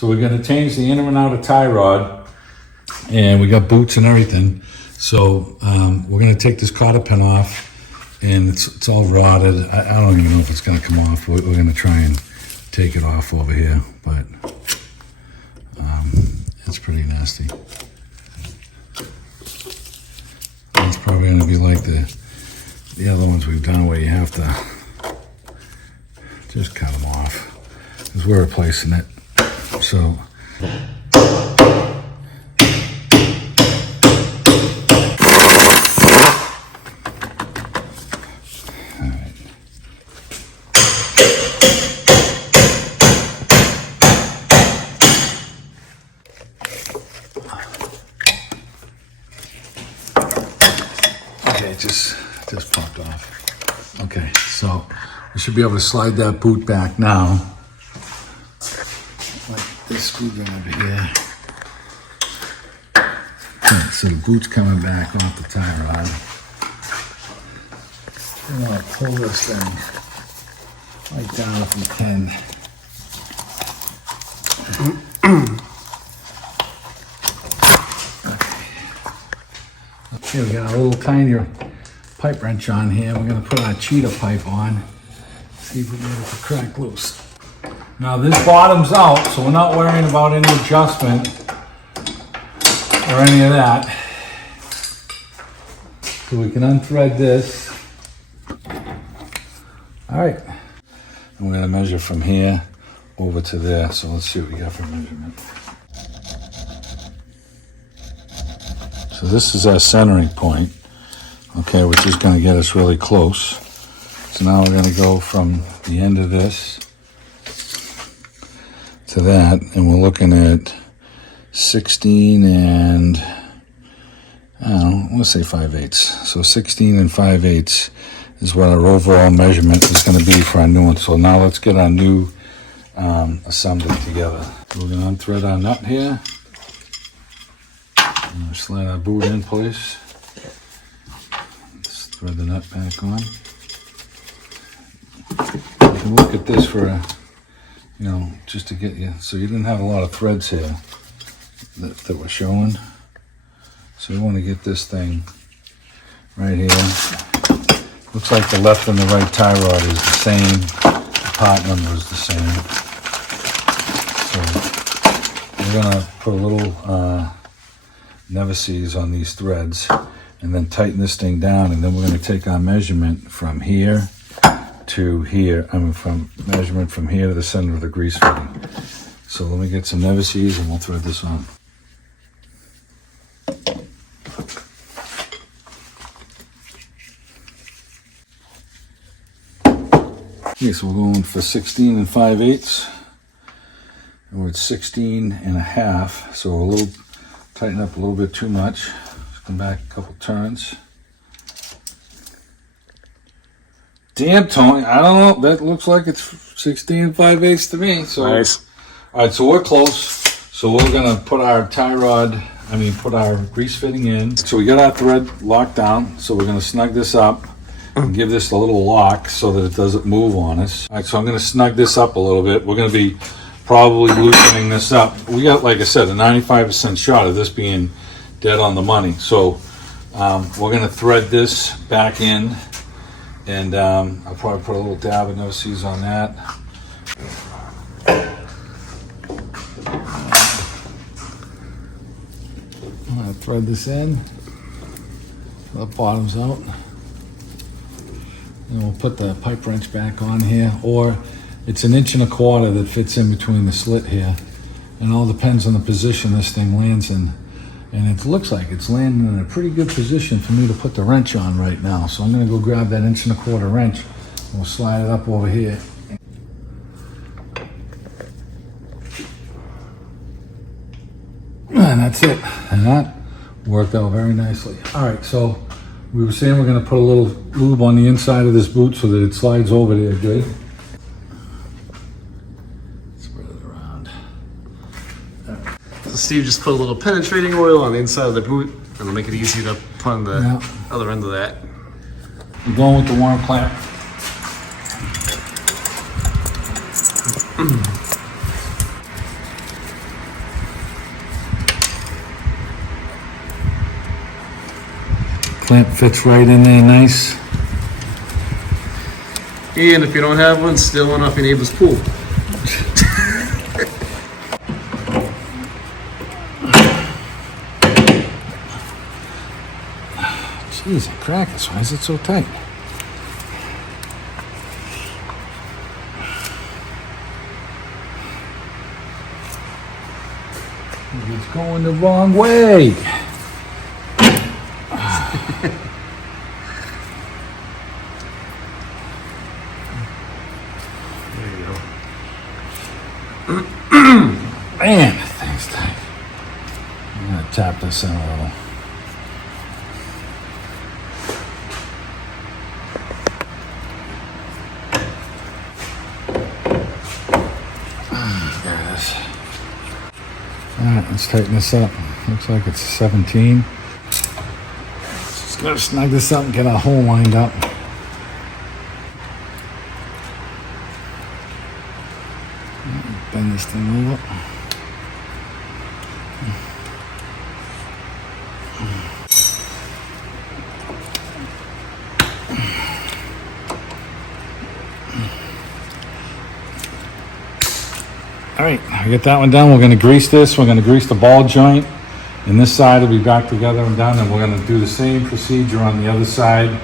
So we're gonna change the in and out of tie rod, and we got boots and everything. So we're gonna take this cotter pin off, and it's all rotted. I don't even know if it's gonna come off. We're gonna try and take it off over here, but it's pretty nasty. It's probably gonna be like the other ones we've done where you have to just cut them off, because we're replacing it. So okay, just popped off. Okay, so we should be able to slide that boot back now. Like this screwdriver here. Okay, so the boot's coming back off the tie rod. I'm gonna pull this thing right down if we can. Okay, we got a little tinier pipe wrench on here. We're gonna put our cheetah pipe on. See if we can get it to crack loose. Now this bottoms out, so we're not worrying about any adjustment or any of that. So we can unthread this. All right. And we're gonna measure from here over to there. So let's see what we got for measurement. So this is our centering point, okay, which is gonna get us really close. So now we're gonna go from the end of this to that, and we're looking at 16 and, I don't know, let's say 5/8. So 16 and 5/8 is what our overall measurement is gonna be for our new one. So now let's get our new assembly together. So we're gonna unthread our nut here. And slide our boot in place. Let's thread the nut back on. You can look at this for a, just to get you, so you didn't have a lot of threads here that we're showing. So we want to get this thing right here. Looks like the left and the right tie rod is the same. The part number is the same. So we're gonna put a little nevices on these threads and then tighten this thing down, and then we're going to take our measurement from here to here. From measurement from here to the center of the grease fitting. So let me get some nevices and we'll thread this on. Okay, so we're going for 16 and 5/8, and we're at 16 and a half, so we're a little tighten up a little bit too much. Let's come back a couple turns. Damn, Tony, I don't know. That looks like it's 16 and 5/8 to me. So nice. All right, so we're close. So we're gonna put our tie rod, put our grease fitting in. So we got our thread locked down. So we're gonna snug this up and give this a little lock so that it doesn't move on us. All right, so I'm gonna snug this up a little bit. We're gonna be probably loosening this up. We got, like I said, a 95% shot of this being dead on the money. So we're gonna thread this back in, and I'll probably put a little dab of no-sees on that. I'm gonna thread this in, so that bottoms out. And we'll put the pipe wrench back on here, or it's 1 1/4 inches that fits in between the slit here. And it all depends on the position this thing lands in. And it looks like it's landing in a pretty good position for me to put the wrench on right now. So I'm gonna go grab that 1 1/4 inch wrench, and we'll slide it up over here. And that's it. And that worked out very nicely. All right, so we were saying we're gonna put a little lube on the inside of this boot so that it slides over there good. Spread it around. So Steve just put a little penetrating oil on the inside of the boot, and it'll make it easy to put on the other end of that. I'm going with the warm clamp. clamp fits right in there nice. And if you don't have one, steal one off your neighbor's pool. Jeez, crackers, why is it so tight? It's going the wrong way. There you go. Man, that thing's tight. I'm gonna tap this in a little. There it is. Alright, let's tighten this up. Looks like it's 17. Just gotta snug this up and get our hole lined up. Bend this thing over. All right, I get that one done. We're going to grease this. We're going to grease the ball joint, and this side will be back together and done. And we're going to do the same procedure on the other side.